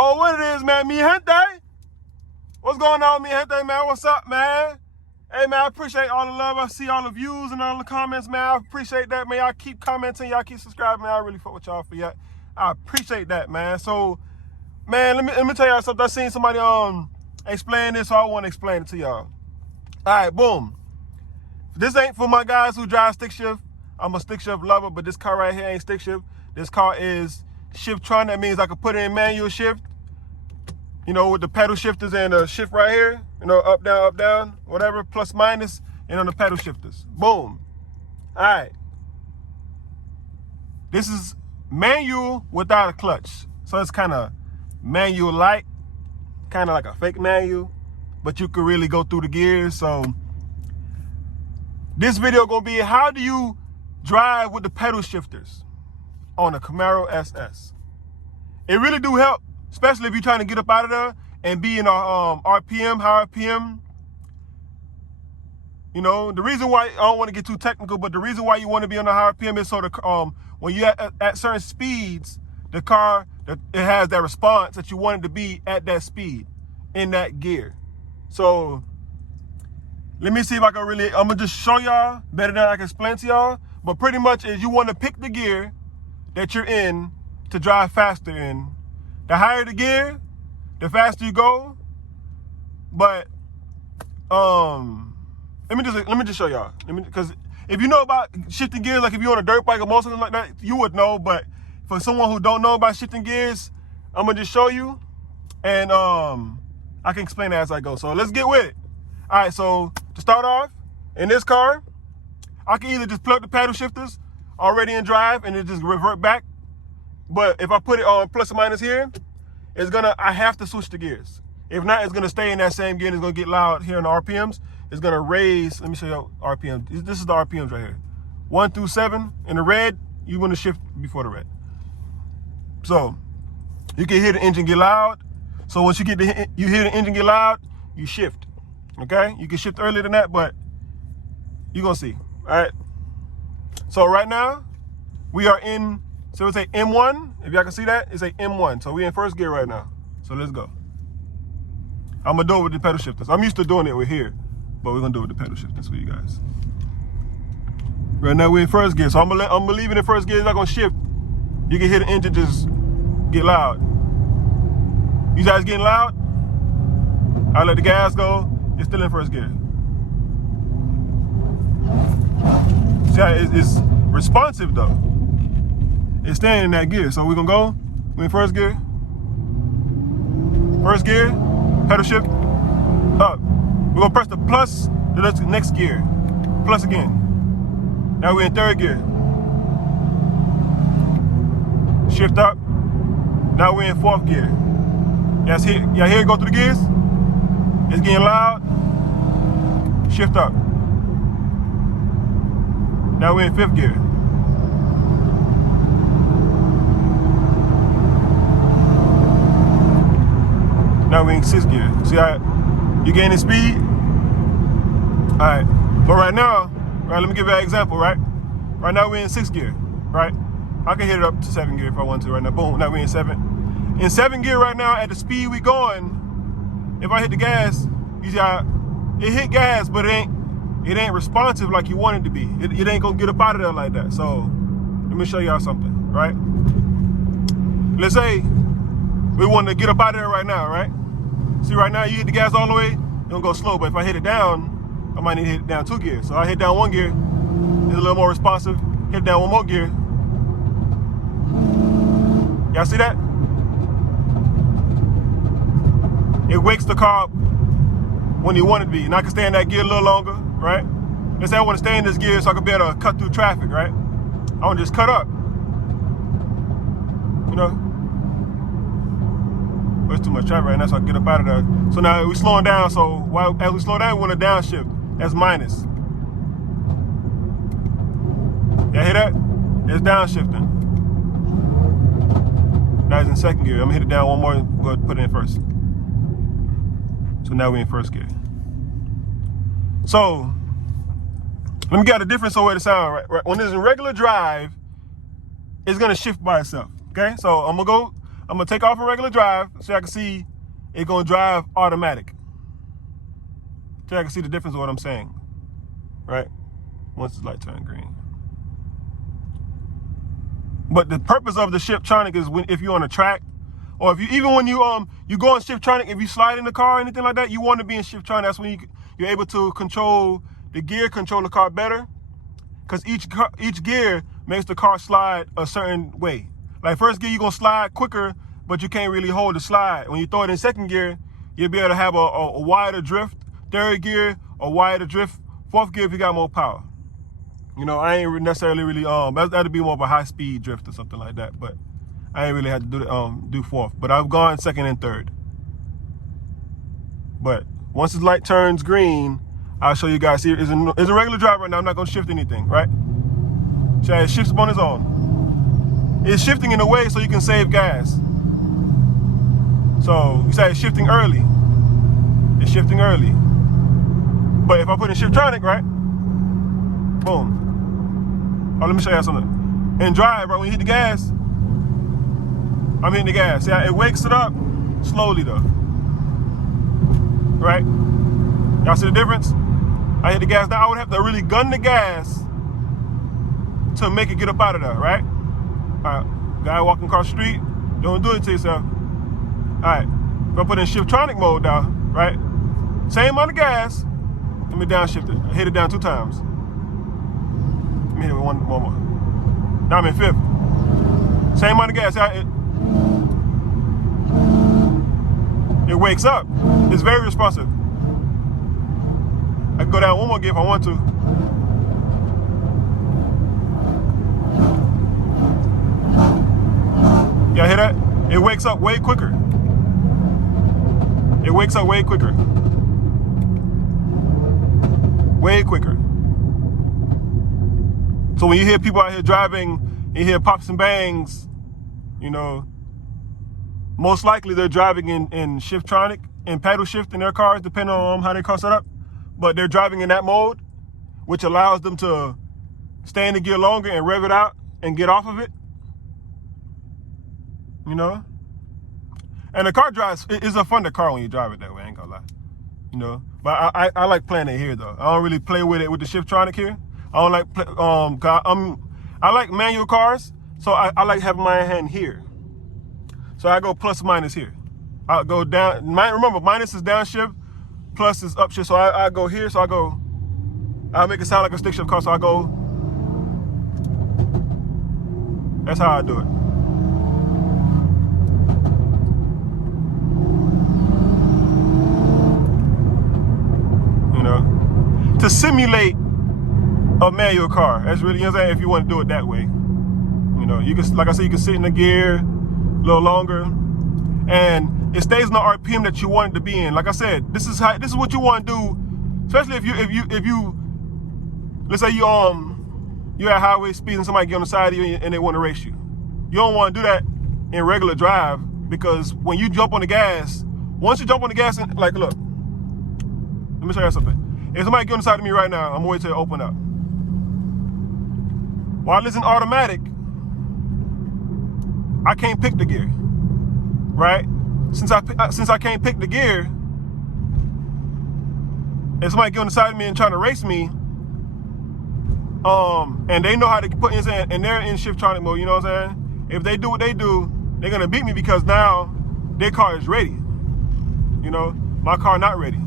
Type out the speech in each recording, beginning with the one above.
Oh, what it is, man? Mi gente? What's going on, mi gente, man? What's up, man? Hey, man, I appreciate all the love. I see all the views and all the comments, man. I appreciate that, man. Y'all keep commenting. Y'all keep subscribing, man. I really fuck with y'all for that. I appreciate that, man. So, man, let me tell y'all something. I seen somebody explain this, so I want to explain it to y'all. All right, boom. This ain't for my guys who drive stick shift. I'm a stick shift lover, but this car right here ain't stick shift. This car is Shiftronic. That means I can put it in manual shift, you know, with the pedal shifters and the shift right here, you know, up, down, whatever, plus, minus, and on the pedal shifters. Boom. All right. This is manual without a clutch. So it's kind of manual light, kind of like a fake manual, but you can really go through the gears. So this video gonna be how do you drive with the pedal shifters on a Camaro SS. It really do help, especially if you're trying to get up out of there and be in a RPM, high RPM. You know, the reason why, I don't want to get too technical, but the reason why you want to be on a high RPM is so the when you're at certain speeds, the car, it has that response that you want it to be at that speed, in that gear. So let me see if I can really, I'm gonna just show y'all better than I can explain to y'all. But pretty much is you want to pick the gear that you're in to drive faster in. The higher the gear, the faster you go. But let me just show y'all. Because if you know about shifting gears, like if you're on a dirt bike or most something like that, you would know. But for someone who don't know about shifting gears, I'm gonna just show you, and I can explain it as I go. So let's get with it. All right. So to start off, in this car, I can either just plug the paddle shifters already in drive and it just revert back. But if I put it on plus or minus here, I have to switch the gears. If not, it's gonna stay in that same gear and it's gonna get loud here in the RPMs. It's gonna raise, let me show you RPM. This is the RPMs right here. 1 through 7. In the red, you wanna shift before the red. So you can hear the engine get loud. So once you hear the engine get loud, you shift, okay? You can shift earlier than that, but you're gonna see. All right, so right now we are in, so it's a M1. If y'all can see that, it's a M1. So we in first gear right now. So let's go. I'm gonna do it with the pedal shifters. I'm used to doing it with here, but we're gonna do it with the pedal shifters for you guys. Right now we're in first gear, so I'm gonna leave it in first gear. It's not gonna shift. You can hear the engine just get loud. You guys getting loud? I let the gas go. It's still in first gear. See how it's responsive though. It's staying in that gear. So we're gonna go. We're in first gear. First gear, pedal shift, up. We're gonna press the plus, the next gear. Plus again. Now we're in third gear. Shift up. Now we're in fourth gear. Y'all hear it go through the gears? It's getting loud. Shift up. Now we're in fifth gear. Now we're in sixth gear. See how you gaining speed? All right, but right now, right, let me give you an example, right? Right now we're in sixth gear, right? I can hit it up to 7 gear if I want to right now. Boom, now we're in 7. In 7 gear right now, at the speed we going, if I hit the gas, you see how it hit gas, but it ain't responsive like you want it to be. It ain't gonna get up out of there like that. So let me show y'all something, right? Let's say we want to get up out of there right now, right? See, right now you hit the gas all the way, it's gonna go slow, but if I hit it down, I might need to hit it down 2 gears. So I hit down 1 gear, it's a little more responsive, hit down 1 more gear. Y'all see that? It wakes the car up when you want it to be. And I can stay in that gear a little longer, right? Let's say I want to stay in this gear so I can be able to cut through traffic, right? I want to just cut up. You know? There's too much traffic right now, so I can get up out of there. So now we're slowing down, so as we slow down, we want to downshift. That's minus. Y'all hear that? It's downshifting. Now it's in second gear. I'm gonna hit it down 1 more and go put it in first. So now we're in first gear. So let me get a different way to sound, right? When it's in regular drive, it's gonna shift by itself. Okay, so I'm I'm gonna take off a regular drive so I can see it's gonna drive automatic. So I can see the difference of what I'm saying, right? Once the light turn green. But the purpose of the Shiftronic is if you're on a track, or if you even when you go on Shiftronic, if you slide in the car or anything like that, you want to be in Shiftronic. That's when you're able to control the gear, control the car better, because each gear makes the car slide a certain way. Like first gear, you're gonna slide quicker, but you can't really hold the slide. When you throw it in second gear, you'll be able to have a wider drift. Third gear, a wider drift. Fourth gear, if you got more power. You know, I ain't necessarily really that'd be more of a high speed drift or something like that. But I ain't really had to do fourth. But I've gone second and third. But once the light turns green, I'll show you guys. Here is a regular drive right now. I'm not gonna shift anything, right? So it shifts up on its own. It's shifting in a way so you can save gas. So you say it's shifting early. It's shifting early. But if I put in Shiftronic, right? Boom. Oh, let me show you something. In drive, right, when you hit the gas, I'm hitting the gas. See how it wakes it up slowly though. Right? Y'all see the difference? I hit the gas. Now I would have to really gun the gas to make it get up out of there, right? Alright. Guy walking across the street, don't do it to yourself. Alright. If I put in Shiftronic mode now, right? Same amount of gas. Let me downshift it. I hit it down 2 times. Let me hit it with one more. Now I'm in 5th. Same amount of gas. It wakes up. It's very responsive. I can go down 1 more gear if I want to. Y'all hear that? It wakes up way quicker. It wakes up way quicker. Way quicker. So when you hear people out here driving, you hear pops and bangs, you know, most likely they're driving in Shiftronic and paddle shift in their cars, depending on how their car set up. But they're driving in that mode, which allows them to stay in the gear longer and rev it out and get off of it. You know? And the car drives, it's a funner car when you drive it that way, I ain't gonna lie. You know? But I like playing it here though. I don't really play with it with the Shiftronic here. I don't like I like manual cars, so I like having my hand here. So I go plus minus here. I'll go down. Remember, minus is downshift, plus is upshift. So I go here. So I make it sound like a stick shift car. So I go. That's how I do it. You know, to simulate a manual car. That's really, you know what I'm saying? If you want to do it that way, you know, you can, like I said, you can sit in the gear a little longer, and it stays in the RPM that you want it to be in. Like I said, this is what you want to do, especially if you let's say you're at highway speed and somebody get on the side of you and they want to race you. You don't want to do that in regular drive, because when you jump on the gas, once you jump on the gas, and like, look, let me show you something. If somebody get on the side of me right now, I'm waiting till it open up. While it's in automatic, I can't pick the gear, right? Since I can't pick the gear, if somebody get on the side of me and trying to race me, and they know how to put in, and they're in Shiftronic mode, you know what I'm saying? If they do what they do, they're gonna beat me because now their car is ready. You know, my car not ready.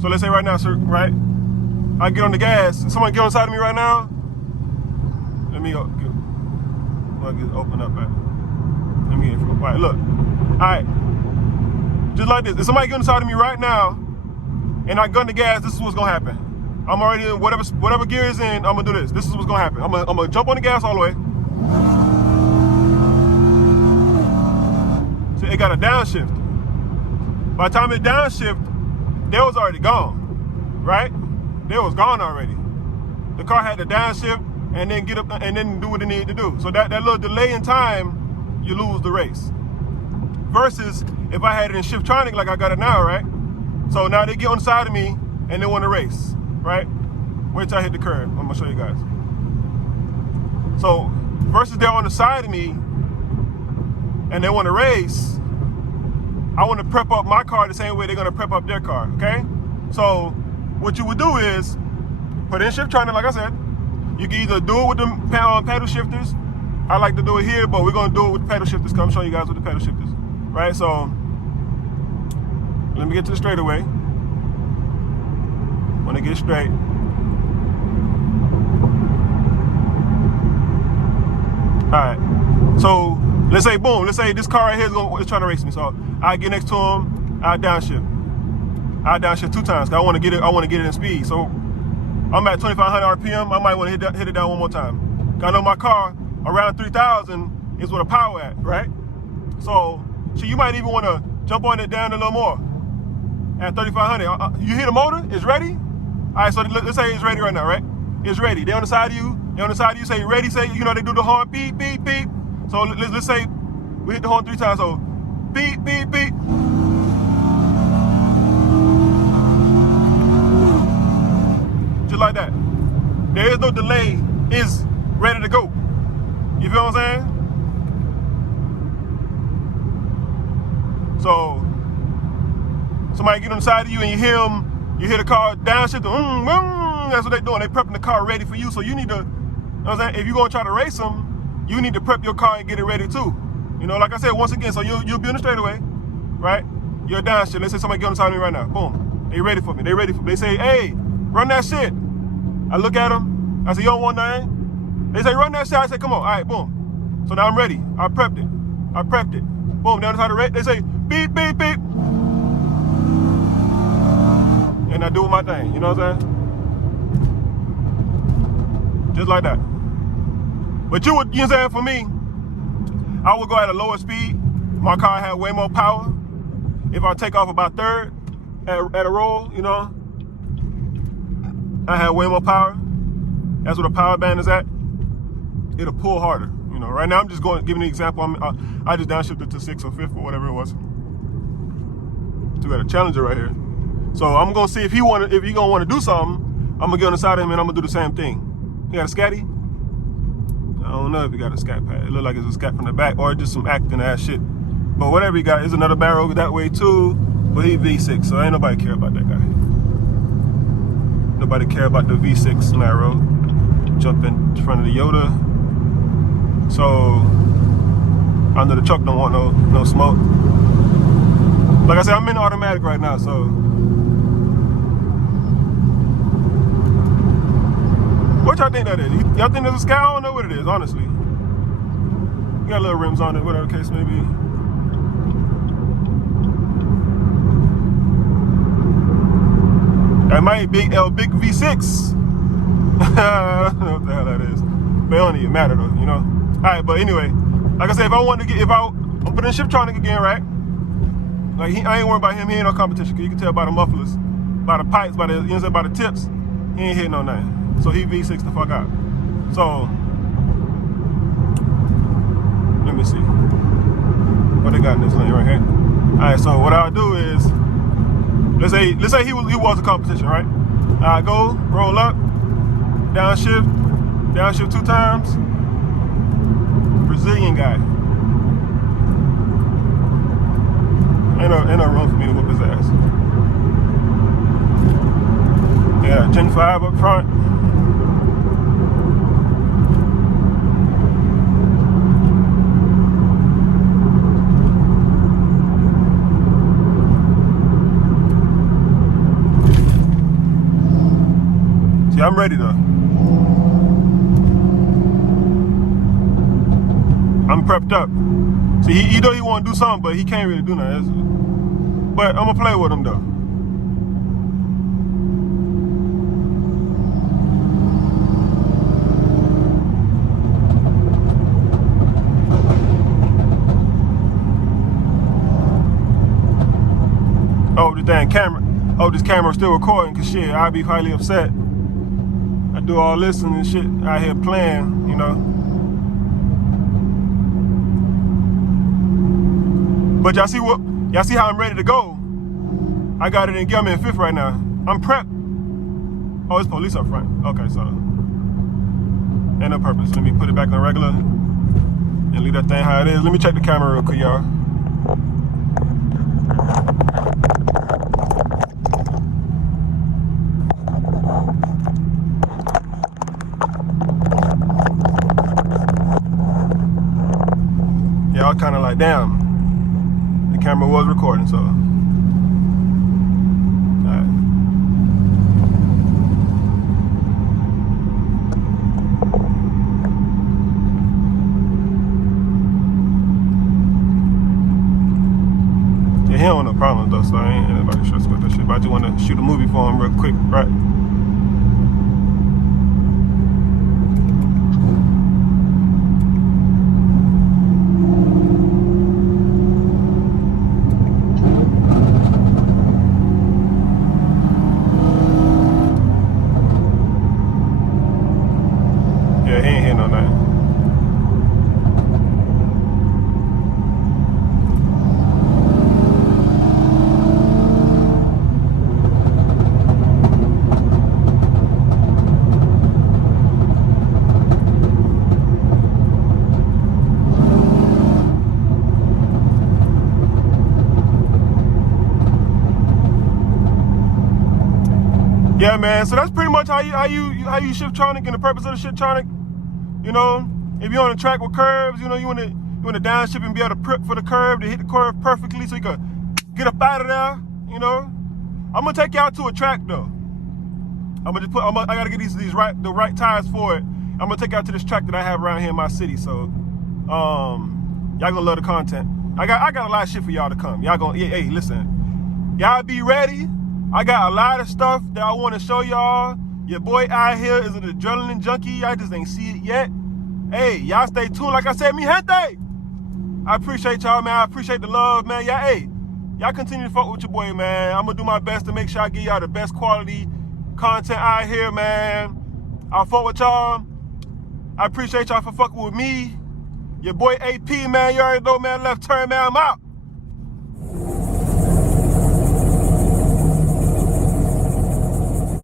So let's say right now, sir, right? I get on the gas, and someone get on the side of me right now. Let me open up. Let me get it. All right, look. All right. Just like this. If somebody get on the side of me right now, and I gun the gas, this is what's gonna happen. I'm already in whatever gear is in. I'm gonna do this. This is what's gonna happen. I'm gonna jump on the gas all the way. So it got a downshift. By the time it downshift, they was already gone, right? They was gone already. The car had to downshift and then get up and then do what it needed to do. So that little delay in time, you lose the race. Versus if I had it in Shiftronic like I got it now, right? So now they get on the side of me and they want to race, right? Wait till I hit the curb. I'm gonna show you guys. So versus they're on the side of me and they want to race, I want to prep up my car the same way they're going to prep up their car, okay? So what you would do is put in Shiftronic, like I said. You can either do it with the pedal shifters. I like to do it here, but we're going to do it with the pedal shifters. Come show you guys with the pedal shifters, right? So let me get to the straightaway. Want to get straight. All right. So let's say, boom. Let's say this car right here is trying to race me. So I get next to him. I downshift. I downshift 2 times. I want to get it. I want to get it in speed. So I'm at 2,500 RPM. I might want to hit it down one more time. I know my car around 3,000 is with a power at, right? So you might even want to jump on it down a little more at 3,500. You hear the motor? It's ready. All right. So let's say it's ready right now, right? It's ready. They on the side of you. They on the side of you. Say ready. Say they do the horn. Beep beep beep. So let's say we hit the horn 3 times. So beep beep beep. Just like that. There is no delay. It's ready to go. You feel what I'm saying? So somebody get on the side of you and you hear them. You hear the car downshift. That's what they're doing. They're prepping the car ready for you. So you need to, you know what I'm saying? If you're gonna try to race them, you need to prep your car and get it ready too. You know, like I said, once again, so you'll be on the straightaway, right? You're downshift. Let's say somebody get on the side of me right now. Boom. They ready for me. They ready for me. They say, hey, run that shit. I look at them. I say, you don't want nothing? They say, run that shit. I say, come on. All right, boom. So now I'm ready. I prepped it. Boom. Down the side of the red. They say, beep, beep, beep. And I do my thing. You know what I'm saying? Just like that. But you know what I'm saying? For me, I would go at a lower speed. My car had way more power. If I take off about 3rd at a roll, you know, I had way more power. That's what a power band is at. It'll pull harder. You know, right now I'm just giving an example. I just downshifted to 6th or 5th or whatever it was. So we got a Challenger right here. So I'm gonna see if he gonna want to do something. I'm gonna get on the side of him and I'm gonna do the same thing. He got a scatty? I don't know if he got a scat pad. It looked like it's a scat from the back or just some acting ass shit. But whatever he got, is another barrel that way too. But he V6, so ain't nobody care about that guy. Nobody care about the V6 narrow. Jump in front of the Yoda. So I know the truck don't want no smoke. Like I said, I'm in automatic right now, so. What y'all think that is? Y'all think there's a sky? I don't know what it is, honestly. Got little rims on it, whatever the case may be. That might be a big V6. I don't know what the hell that is. But it don't even matter though, you know? Alright, but anyway, like I said, I'm putting in Shiftronic again, right? Like I ain't worried about him, he ain't no competition, cause you can tell by the mufflers, by the pipes, by the by the tips, he ain't hitting on nothing. So he V6 the fuck out. So let me see what they got in this lane right here. Alright, so what I'll do is let's say he was a competition, right? I go, roll up, downshift 2 times. Brazilian guy. Ain't no room for me to whoop his ass. Yeah, Gen 5 up front. See, I'm ready though. I'm prepped up. See, he know he want to do something, but he can't really do nothing. But I'm gonna play with him though. Oh, the dang camera. Oh, this camera's still recording, cause shit, I'd be highly upset. I do all this and shit out here playing, you know. But y'all see how I'm ready to go? I got it in gear. I'm in 5th right now. I'm prepped. Oh, it's police up front. Okay, so ain't no purpose. Let me put it back on regular. And leave that thing how it is. Let me check the camera real quick, y'all. Yeah, I was kind of like, damn. The camera was recording, so. He don't want no problems though, so I ain't anybody stressed about that shit. But I just want to shoot a movie for him real quick, right? Yeah, he ain't hitting on that. Yeah, man. So that's pretty much how you Shiftronic and the purpose of the Shiftronic. You know, if you're on a track with curves, you know, you want to downshift and be able to prep for the curve to hit the curve perfectly, so you can get up out of there. You know, I'm gonna take y'all to a track though. I gotta get the right tires for it. I'm gonna take y'all to this track that I have around here in my city. So, y'all gonna love the content. I got a lot of shit for y'all to come. Y'all gonna, hey, listen, y'all be ready. I got a lot of stuff that I want to show y'all. Your boy out here is an adrenaline junkie. Y'all just ain't see it yet. Hey, y'all stay tuned. Like I said, mi gente. I appreciate y'all, man. I appreciate the love, man. Y'all continue to fuck with your boy, man. I'm gonna do my best to make sure I give y'all the best quality content out here, man. I'll fuck with y'all. I appreciate y'all for fucking with me. Your boy AP, man. You already know, man. Left turn, man. I'm out.